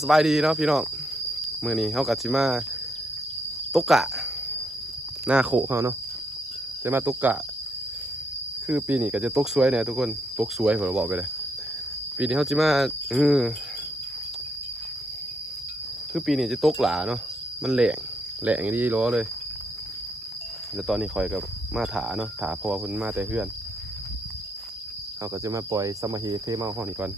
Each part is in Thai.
สบายดีเนาะพี่น้องมื้อนี้เฮากับสิมาตกกะหน้าโคเขาเนาะจะมาตกกะคือปีนี้ก็จะตกสวยเนี่ยทุกคนตกสวยผมบอกไปเลยปีนี้เฮาสิมาคือปีนี้จะตกหลาเนาะมันแหลงดีล้อเลยแล้วตอนนี้คอยกับมาถาเนาะถาพอเพิ่นมาแต่เพื่อนเฮาก็จะมาปล่อยสมาฮีเทเมาห้องนี้ก่อน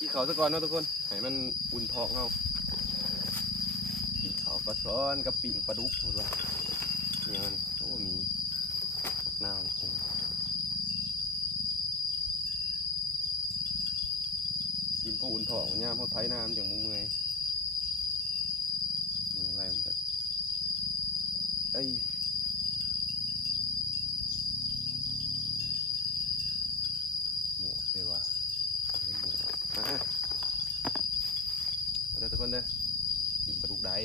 กินเขาซะก่อนเนาะทุกคนให้มันอุ่นท้องเอากินเขาปลาช้อนกับปิ่งปลาดุกหมดละเนี่ยมันโอ้มีน้ำกินพวกอุ่นท้องเนี่ยพวกไทยน้ำอย่างมุ้งเมยมีอะไรมันก็เอ้ยหมูเดี๋ยวว่ะมาเด้อทุกคนเด้อปิ่งปลาดุกได้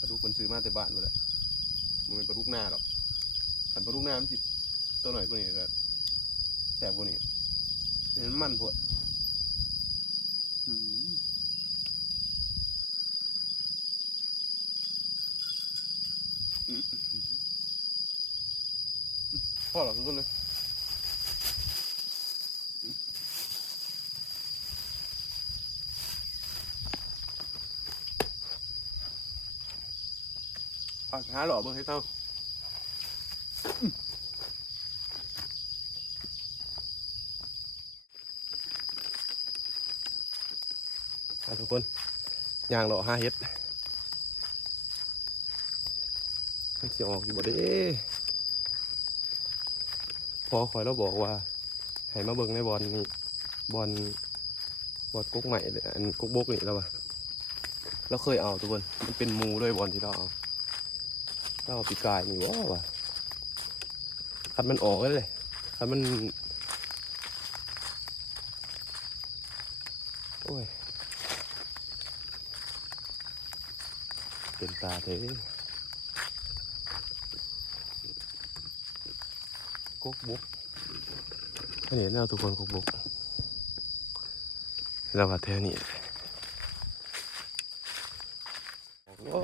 ปลาดุกคนซื้อมาแต่บ้านหมดเลยมันเป็นปลาดุกหน้าหรอกขันปลาดุกหน้ามันจิตัวหน่อยกว่านี้ก็แสบกว่านี้เห็นมันพวกพ่อหรอทุกคนเลยหาหล่อเบิ่งให้เท่าทุกคนย่างหล่อ5 เฮ็ดมันจะออกอยู่บ่เด้พอคอยเราบอกว่าให้มาเบิ่งในบอลนี่บอลกุ๊กใหม่อันกุ๊กบกนี่แล้ววะเราเคยเอาทุกคนมันเป็นมูด้วยบอลที่เราเอาปีกายนี่วะคันมันออกเลยคันมันโอ้ยเป็นตาเท่กุ๊กบกอันนี้น่าทุกคนกุ๊กบกเราว่าแท้นี่โอ้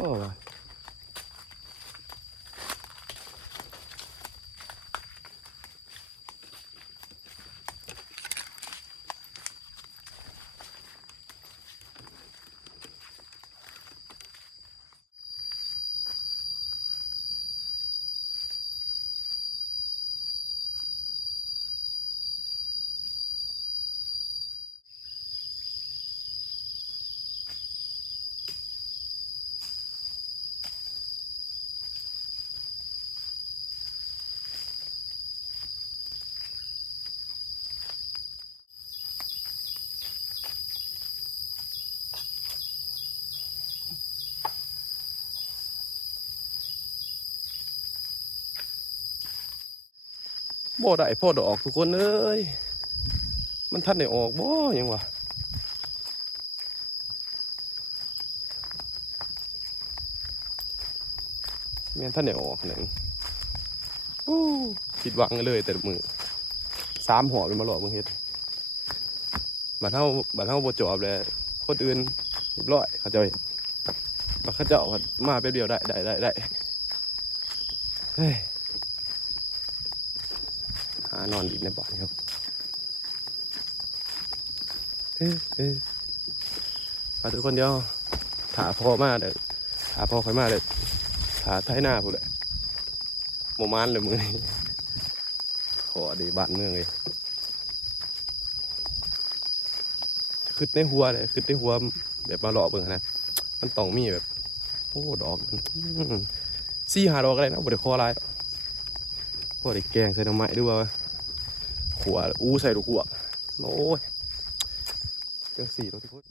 บ่ได้พ่อดอกทุกคนเอ้ยมันทันได้ออกบ่ยังวะแม่นท่านได้ออกหนึ่งผิดหวังเลยแต่มือ3 หอบเลยมาหลอกเบิ่งเฮ็ดบัดเฮาบ่จอบเลยคนอื่นเรียบร้อยเขาเจ้าบัดเขาเจ้ามาแป๊บเดียวได้เฮ้ยหานอนดินในบ่อนครับ ไปทุกคนเดียวถาพ่อมาเด้อถาพ่อค่อยมาเด้อถาไทยหน้าพูดเลยโมมันเลยมือนี้ขอดีบ้านเมืองเลยคือในหัวเลยคือในหัวแบบมาหล่อเบิ่งนะมันต้องมีแบบโอ้ดอก4-5 ดอกอะไรนะบ่ได้คอลายพอได้แกงใส่หน่อไม้ด้วยว่าขัวอู้ใส่ลูกขัวโอ้ยจังสี่ตัวทุกคน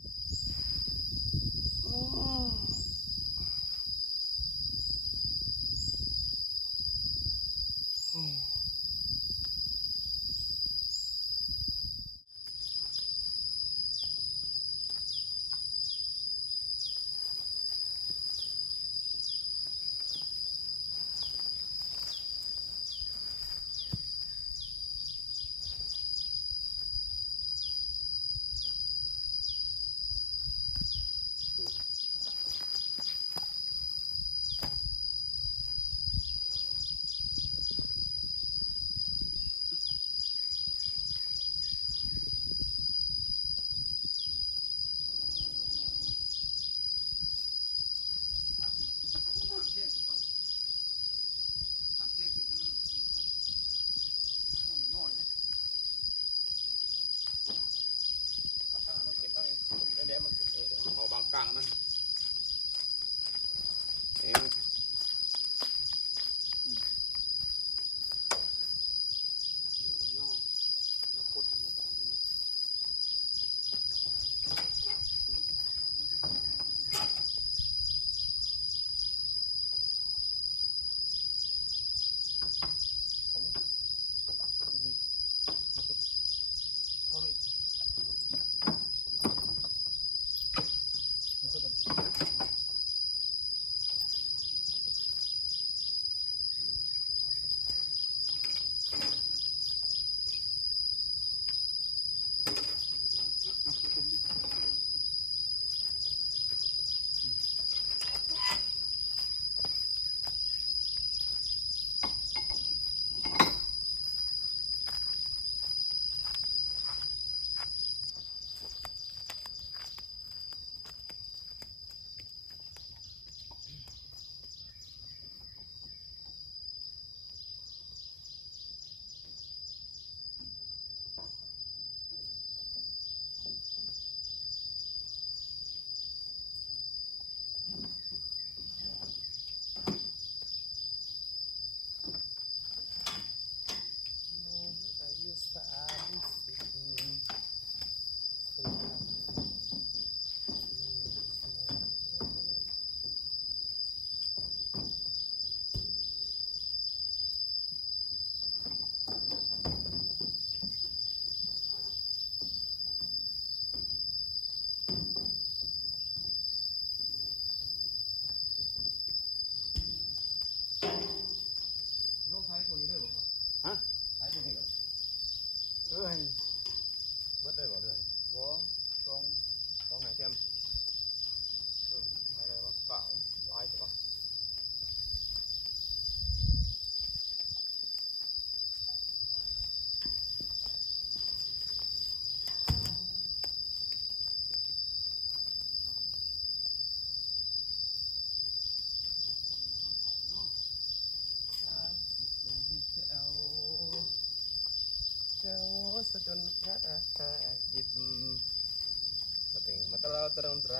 เอาบางกลางมันเองท้ายตัวนี้ด้วยเหรอครับ ฮะ ท้ายตัวนี้เหรอ เอ้ย เบิดได้บ่เดือน บ่สอง ต้องหาแคม อะไรวะเปล่าลายตัวเจ้าสะจนแค่หยิบมาถึงมาตลอดตรงไตร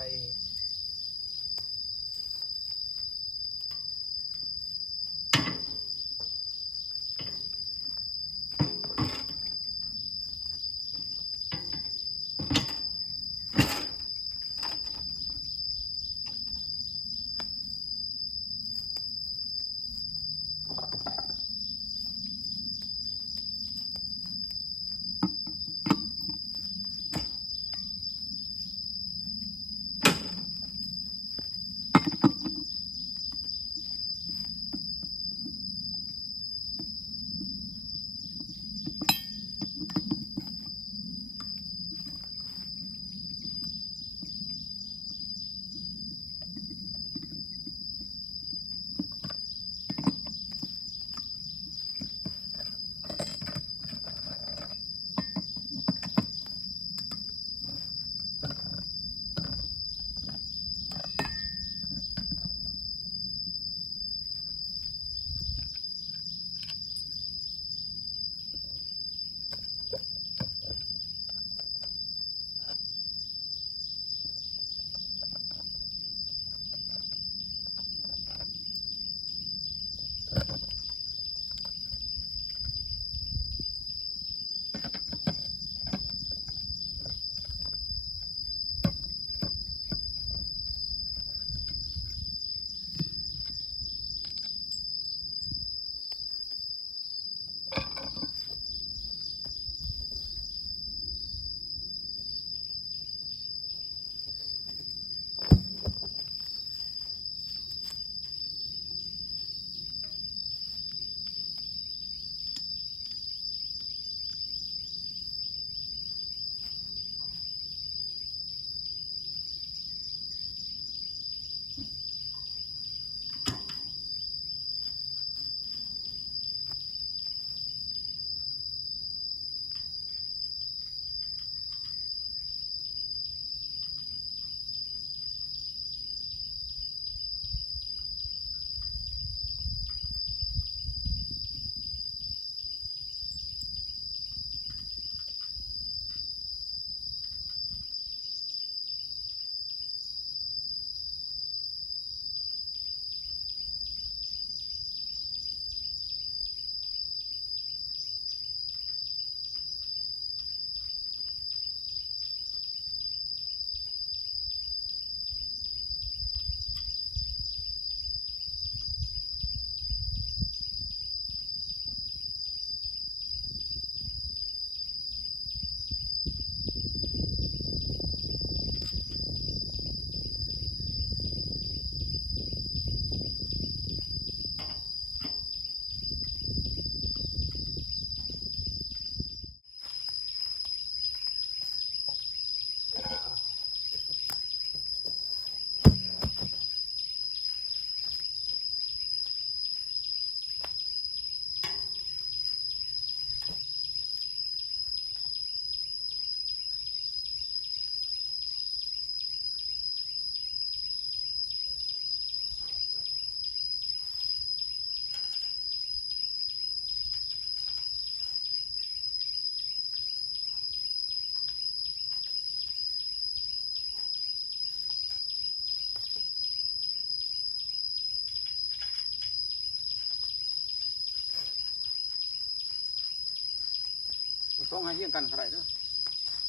ต้องให้เฮียงกันก็ได้เด้อ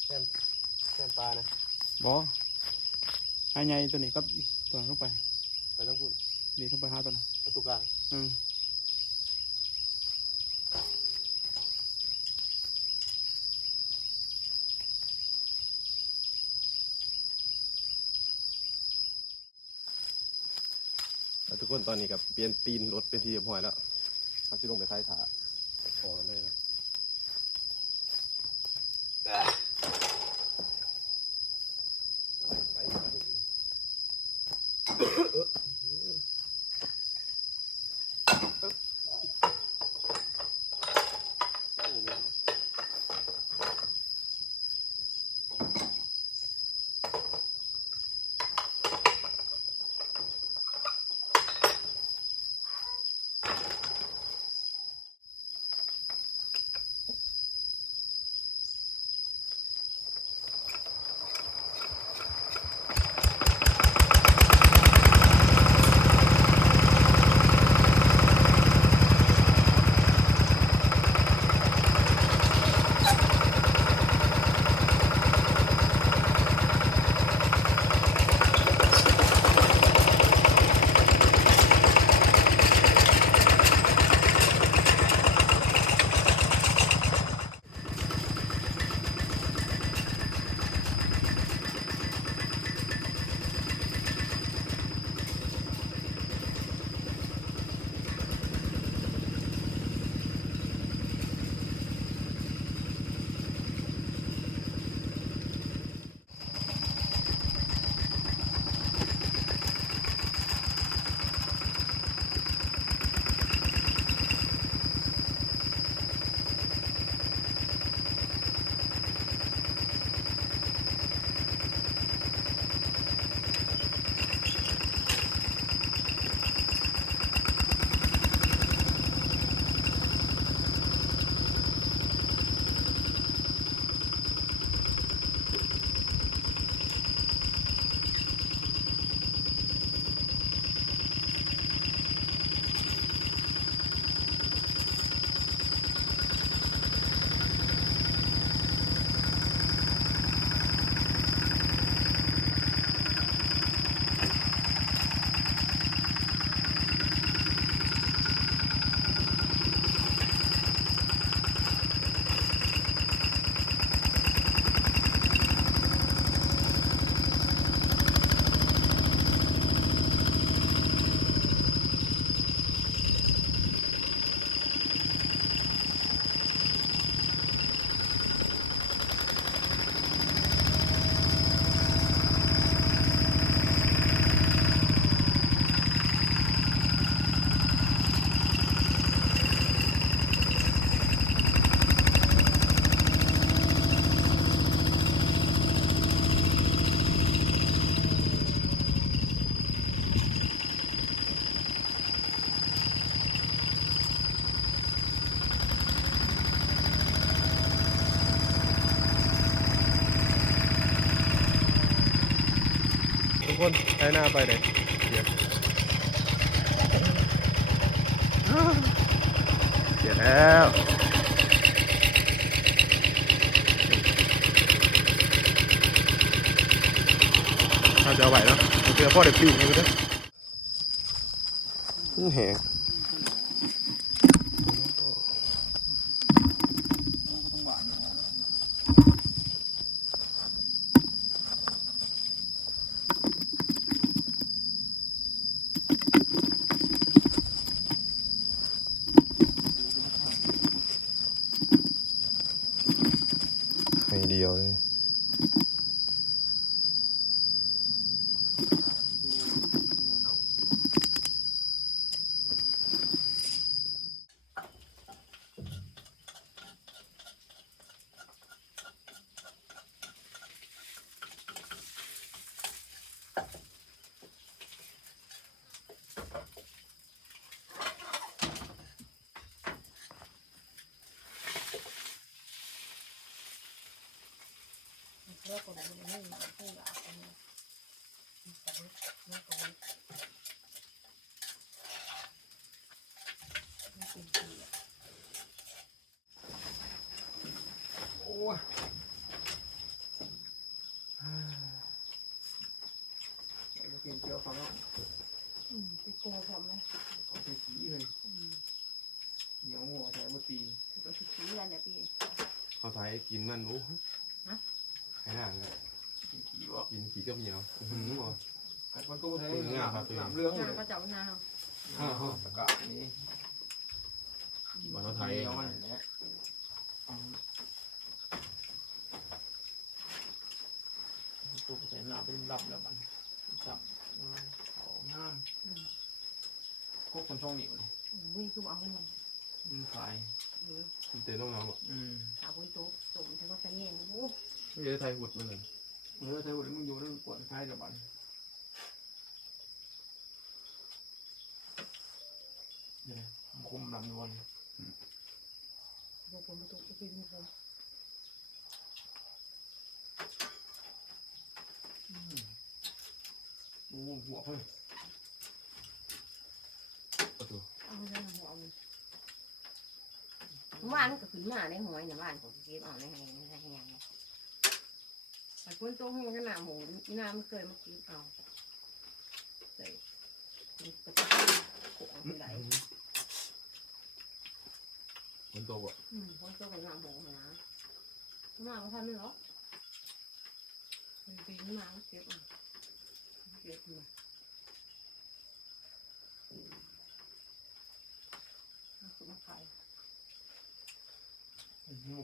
แซมปลานะ บ่ให้ใหญ่ตัวนี้กับตัวนั้นลงไป ไปต้องพูด นี่ลงไปหาตัวนั้น ประตูกลาง ทุกคนตอนนี้กับเปลี่ยนตีนรถเป็นที่เรียบร้อยแล้วเขาจะลงไปท้ายถาพอกันเลยนะทุกคนใช้หน้าไปเลยเดี๋ยวแล้วถ้าจะเอาไหวแล้วเจอพ่อเด็กปีกนี่ไปด้วยแหงให้เดียวเลย ยเรากินเกี๊ยวฟังแล้ว ไปโกงผมเลย เอาไปสีเลยเหนียวหัวใส่บะตี ไปซื้ออะไรเนี่ยพี่ เขาถ่ายกินมันโอ้ ฮะ ไข่ห่างเลย กินขี้วะ กินขี้กับเหนียวอื้อหือบ่ ไอ้คนตู้ใช้ งามครับตัวเอง น้ำเรื่องเล งาย นก็เจ้าหน้า ตะกะนี่ บ้านเขาถ่าย เอามันเนี่ยตู้ใช้น้ำเป็นลำแล้วมันจับเขางามก็คนช่องเหนียวเลย วิ่งคือเอาเงิน ขาย หรือ เตะน้องๆบ่ สาวคนโต๊ะสมทั้งว่าจะเงี้ยโอ้ ไม่ได้ถ่ายหุดมันเลย เธอวันนี้มึงอยู่เรื่องปวดคลายเดี๋ยวบันเนี่ยคุมลำนวล โหผมประตูก็คือผม โอ้หัวเพิ่ม ประตู เอาเรื่องหัวบ้านก็ขึ้นมาในหอยนะบ้านผมเก็บเอาในให้ยังแต่คนโตห้องก็หนาหมูน้ำมันเคยมากินเอาใส่กระตุ้นโขงไหล มันโตบ่ คนโตกับหนาหมูนะมาไม่ทันเลยหรอปีนมาเก็บเก็บมามาขาย หัว